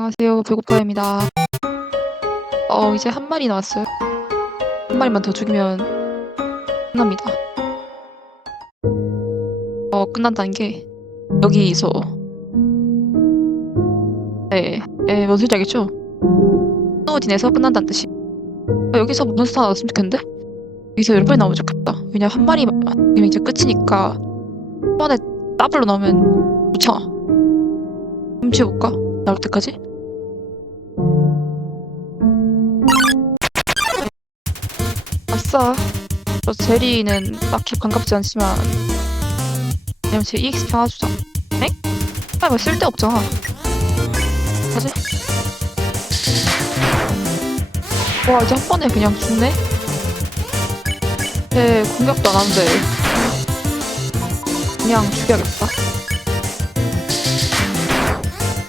안녕하세요. 배고파입니다. 어, 이제 한 마리 나왔어요. 한 마리만 더 죽이면 끝납니다. 어, 끝난다는 게 여기서 네, 네, 뭔 소리인지 알겠죠? 스노우딘에서 끝난다는 뜻이. 어, 여기서 몬스터 나왔으면 좋겠는데? 여기서 여러 번이 나오면 좋겠다. 왜냐면 한 마리면 이제 끝이니까 한 번에 더블로 나오면 좋잖아. 훔쳐볼까? 나올 때까지? 아싸. 저 제리는 딱히 반갑지 않지만 그냥 제 EXP 하나 주자. 엥? 아, 뭐 쓸데없잖아. 가지? 와, 이제 한 번에 그냥 죽네? 네, 공격도 안 하는데 그냥 죽여야겠다.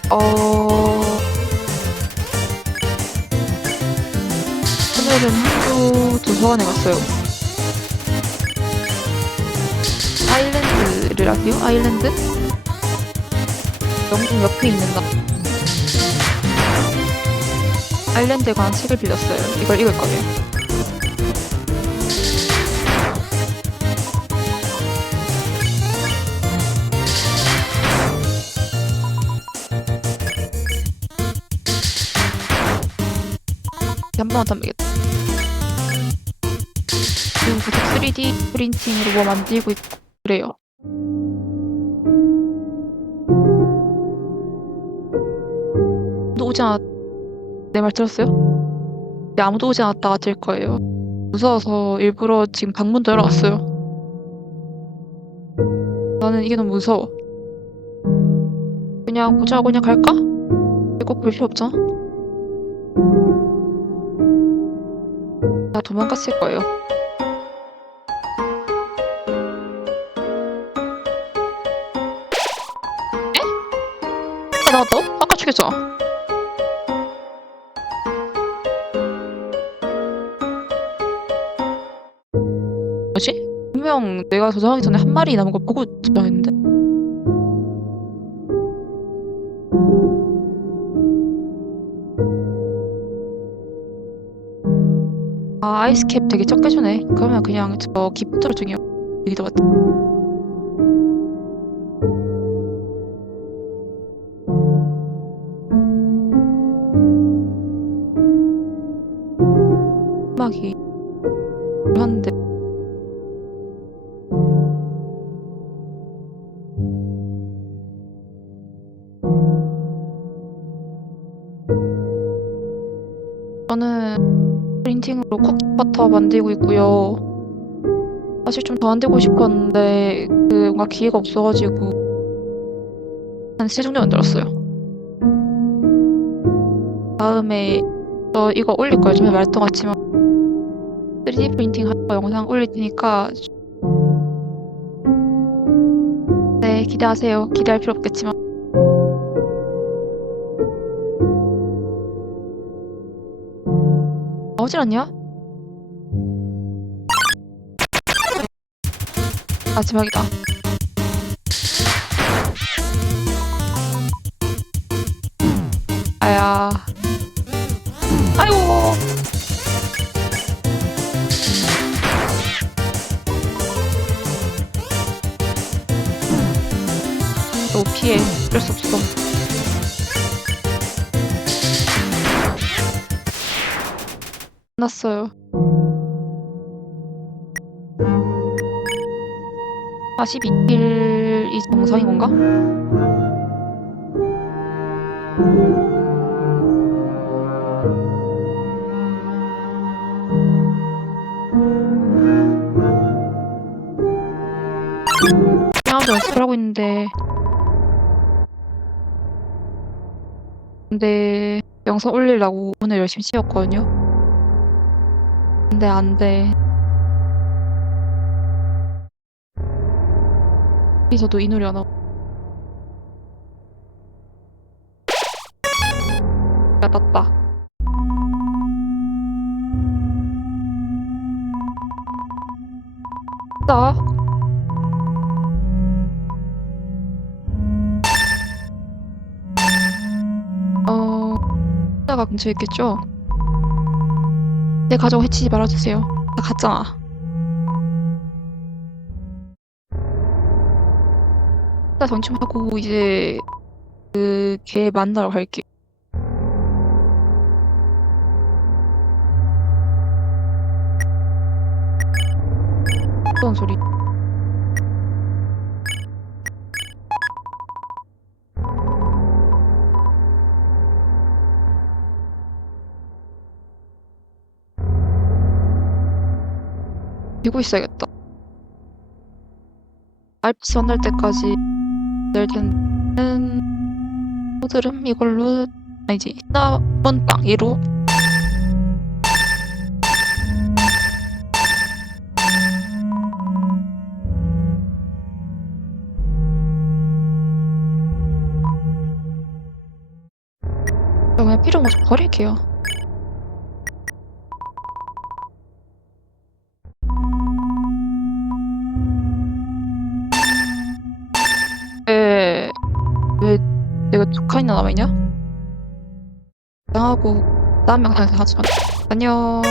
어... 오늘은 학교 도서관에 갔어요. 아일랜드를 하기요? 아일랜드? 영국 옆에 있는 나 아일랜드에 관한 책을 빌렸어요. 이걸 읽을 거예요. 한 번만 더 하겠다. 그리고 계속 3D 프린팅으로 뭐 만들고 있고 그래요. 아무도 오지 않았... 내말 들었어요? 네, 아무도 오지 않았다가 될 거예요. 무서워서 일부러 지금 방문도 열어왔어요. 나는 이게 너무 무서워. 그냥 보자고 그냥 갈까? 꼭 볼 필요 없잖아. 나 도망갔을 거예요. 죽였잖아. 뭐지? 분명 내가 저장하기 전에 한 마리 남은 거 보고 저장했는데? 아, 아이스캡 되게 적게 주네. 그러면 그냥 저 기프트로 중요. 여기도 같아. 음악이 한데 저는 프린팅으로 콕버터 만들고 있고요. 사실 좀 더 만들고 싶었는데 그 뭔가 기회가 없어가지고 한 세 종류 만들었어요. 다음에 저 이거 올릴 거예요. 좀것 같지만 3D 프린팅 하는 거 영상 올릴 테니까 네 기대하세요. 기대할 필요 없겠지만 나오질 않냐? 마지막이다. 아야. 피해. 어쩔 수 없어. 끝났어요. 42킬이 정상인 건가? 하나도 연습을 하고 있는데 근데 영상 올리려고 오늘 열심히 찍었거든요. 근데 안 돼. 여기서도 이 노래 안 하고. 야, 땄다. 나. 어. 나가 근처에 있겠죠? 내 가족 해치지 말아주세요. 나 갔잖아. 나 정침하고 이제 그 걔 만나러 갈게. 어떤 소리? 들고 있어야겠다. 알프스 만날 때까지 낼 텐는 호드름 이걸로 아니지 나 번빵 얘로 그냥 필요 없어 버릴게요. 내가 두 칸이나 남아있냐? 나하고 나한명 하자 하자. 안녕.